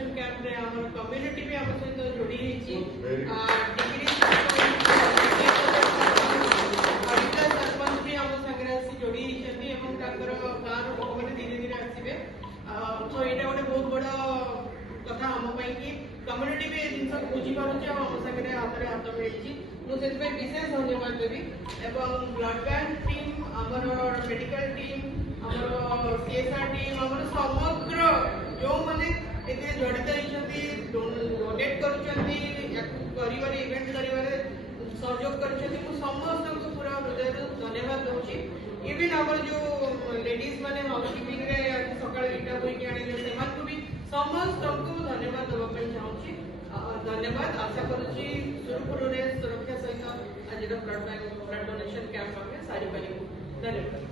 Donation camp रे हमर कम्युनिटी भी हम सहित जोड़ी हिची डिग्री हरिता सरपंच भी हम संगे आसी जोड़ी हिचंती एवं ताकर गाँव लोक मैंने धीरे धीरे आसबे सो एटा गोटे बहुत बड़ा कथा हम कि कम्युनिटी भी जिन बुझी पारे आम सागे हाथ में हाथ मिली मुझे विशेष धन्यवाद देवी एवं ब्लड बैंक टीम आमर मेडिकल टीम आमर सीएसआर टीम आमर समग्र जो मैंने जड़ित होती डोनेट कर इवेंट कर सहयोग कर समस्त को पूरा हृदय धन्यवाद दूसरी इवन आम जो लेडीज मैंने हाउसकीपिंग सका इटा बोईक आने से भी समस्त को धन्यवाद देवाई चाहूँगी धन्यवाद आशा करुच्ची सुरखुरु सुरक्षा सहित आज ब्लड डोनेशन कैंप आम सारी पार धन्यवाद।